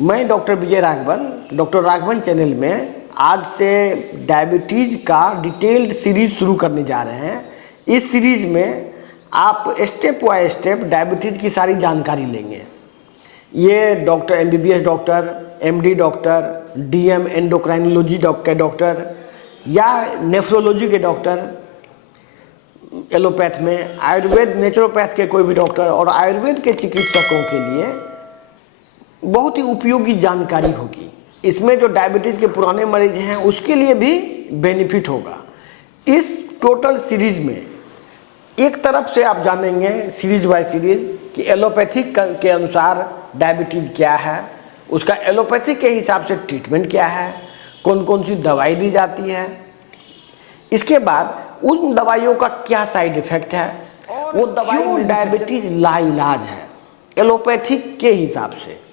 मैं doctor Vijay Raghavan, doctor Raghavan channel में आज से डायबिटीज़ का डिटेल्ड सीरीज शुरू करने जा रहे हैं। इस सीरीज में आप स्टेप बाय स्टेप डायबिटीज़ की सारी जानकारी लेंगे। ये doctor MBBS doctor, MD doctor, DM endocrinology के डॉक्टर या नेफ्रोलॉजी के डॉक्टर, एलोपैथ में, आयुर्वेद नेचुरोपैथ के कोई भी डॉक्टर और आयुर्वेद के चिकित्सकों के लिए बहुत ही उपयोगी जानकारी होगी। इसमें जो डायबिटीज़ के पुराने मरीज हैं उसके लिए भी बेनिफिट होगा। इस टोटल सीरीज में एक तरफ से आप जानेंगे सीरीज बाय सीरीज कि एलोपैथिक के अनुसार डायबिटीज़ क्या है, उसका एलोपैथिक के हिसाब से ट्रीटमेंट क्या है, कौन कौन सी दवाई दी जाती है, इसके बाद उन दवाइयों का क्या साइड इफ़ेक्ट है, वो दवाई में डायबिटीज़ लाइलाज है एलोपैथिक के हिसाब से।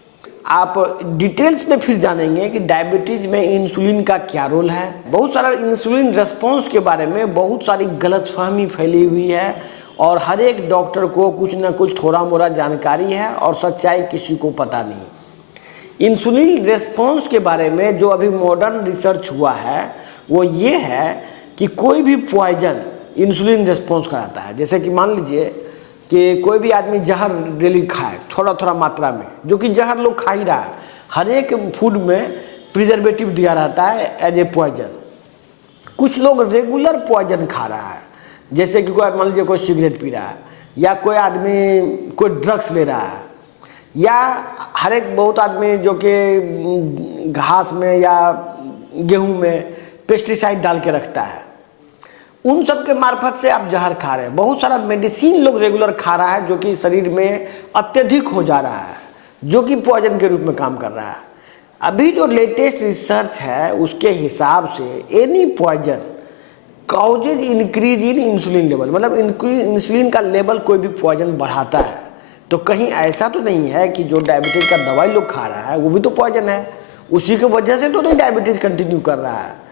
आप डिटेल्स में फिर जानेंगे कि डायबिटीज़ में इंसुलिन का क्या रोल है। बहुत सारा इंसुलिन रिस्पॉन्स के बारे में बहुत सारी गलतफहमी फैली हुई है और हर एक डॉक्टर को कुछ ना कुछ थोड़ा मोड़ा जानकारी है और सच्चाई किसी को पता नहीं। इंसुलिन रिस्पॉन्स के बारे में जो अभी मॉडर्न रिसर्च हुआ है वो ये है कि कोई भी पॉइजन इंसुलिन रिस्पॉन्स कराता है। जैसे कि मान लीजिए कि कोई भी आदमी जहर डेली खाए थोड़ा थोड़ा मात्रा में, जो कि जहर लोग खा ही रहा है, हर एक फूड में प्रिजर्वेटिव दिया रहता है एज ए पॉइजन। कुछ लोग रेगुलर पॉइजन खा रहा है, जैसे कि कोई मान लीजिए कोई सिगरेट पी रहा है या कोई आदमी कोई ड्रग्स ले रहा है या हर एक बहुत आदमी जो कि घास में या गेहूं में पेस्टिसाइड डाल के रखता है, उन सब के मार्फत से आप जहर खा रहे हैं। बहुत सारा मेडिसिन लोग रेगुलर खा रहा है जो कि शरीर में अत्यधिक हो जा रहा है, जो कि पॉइजन के रूप में काम कर रहा है। अभी जो लेटेस्ट रिसर्च है उसके हिसाब से any poison causes increase in insulin level, मतलब इंसुलिन का लेवल कोई भी पॉइजन बढ़ाता है। तो कहीं ऐसा तो नहीं है कि जो डायबिटीज़ का दवाई लोग खा रहा है वो भी तो पॉइजन है, उसी की वजह से तो नहीं डायबिटीज़ कंटिन्यू कर रहा है।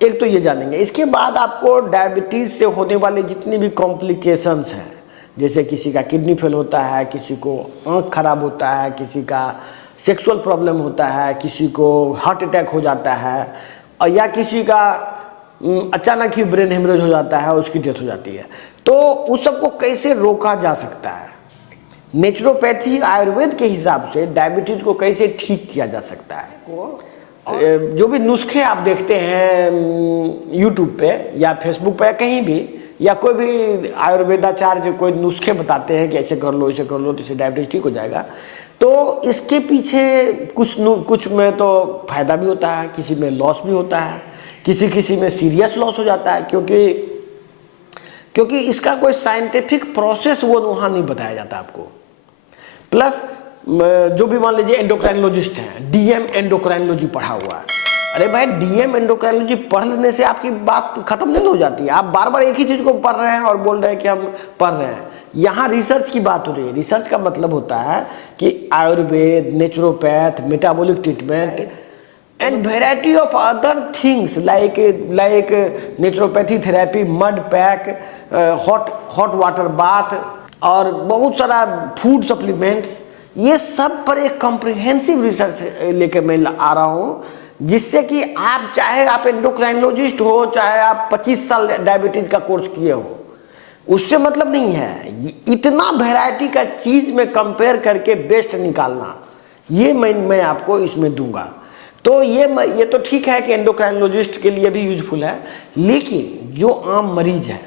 एक तो ये जानेंगे। इसके बाद आपको डायबिटीज़ से होने वाले जितने भी कॉम्प्लिकेशंस हैं, जैसे किसी का किडनी फेल होता है, किसी को आँख खराब होता है, किसी का सेक्सुअल प्रॉब्लम होता है, किसी को हार्ट अटैक हो जाता है और या किसी का अचानक ही ब्रेन हेमरेज हो जाता है, उसकी डेथ हो जाती है। तो उस सबको कैसे रोका जा सकता है, नेचुरोपैथी आयुर्वेद के हिसाब से डायबिटीज़ को कैसे ठीक किया जा सकता है। जो भी नुस्खे आप देखते हैं यूट्यूब पे या फेसबुक पे या कहीं भी, या कोई भी आयुर्वेदाचार्य कोई नुस्खे बताते हैं कि ऐसे कर लो ऐसे कर लो तो इससे डायबिटीज़ ठीक हो जाएगा, तो इसके पीछे कुछ में तो फ़ायदा भी होता है, किसी में लॉस भी होता है, किसी में सीरियस लॉस हो जाता है, क्योंकि इसका कोई साइंटिफिक प्रोसेस वो वहाँ नहीं बताया जाता आपको। प्लस जो भी मान लीजिए एंडोक्राइनोलॉजिस्ट हैं, डीएम एंडोक्राइनोलॉजी पढ़ा हुआ है, अरे भाई डीएम एंडोक्राइनोलॉजी पढ़ लेने से आपकी बात खत्म नहीं हो जाती है। आप बार बार एक ही चीज़ को पढ़ रहे हैं और बोल रहे हैं कि हम पढ़ रहे हैं। यहाँ रिसर्च की बात हो रही है। रिसर्च का मतलब होता है कि Ayurveda, naturopath, metabolic treatment and variety of other things like naturopathy therapy, mud pack, hot water bath और बहुत सारा फूड सप्लीमेंट्स, ये सब पर एक कॉम्प्रिहेंसिव रिसर्च लेकर मैं आ रहा हूँ, जिससे कि आप चाहे आप एंडोक्राइनोलॉजिस्ट हो, चाहे आप 25 साल डायबिटीज़ का कोर्स किए हो, उससे मतलब नहीं है। इतना वैरायटी का चीज़ में कंपेयर करके बेस्ट निकालना, ये मैं आपको इसमें दूंगा। तो ये तो ठीक है कि एंडोक्राइनोलॉजिस्ट के लिए भी यूजफुल है, लेकिन जो आम मरीज है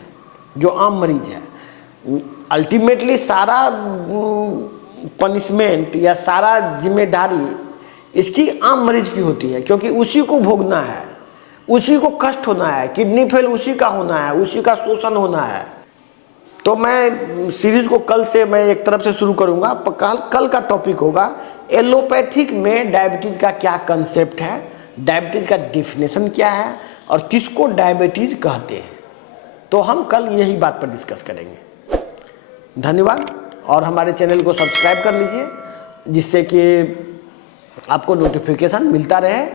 अल्टीमेटली सारा पनिशमेंट या सारा जिम्मेदारी इसकी आम मरीज की होती है, क्योंकि उसी को भोगना है, उसी को कष्ट होना है, किडनी फेल उसी का होना है, उसी का शोषण होना है। तो मैं सीरीज को कल से मैं एक तरफ से शुरू करूंगा। कल का टॉपिक होगा एलोपैथिक में डायबिटीज़ का क्या कंसेप्ट है, डायबिटीज़ का डेफिनेशन क्या है और किसको डायबिटीज़ कहते हैं। तो हम कल यही बात पर डिस्कस करेंगे। धन्यवाद, और हमारे चैनल को सब्सक्राइब कर लीजिए जिससे कि आपको नोटिफिकेशन मिलता रहे।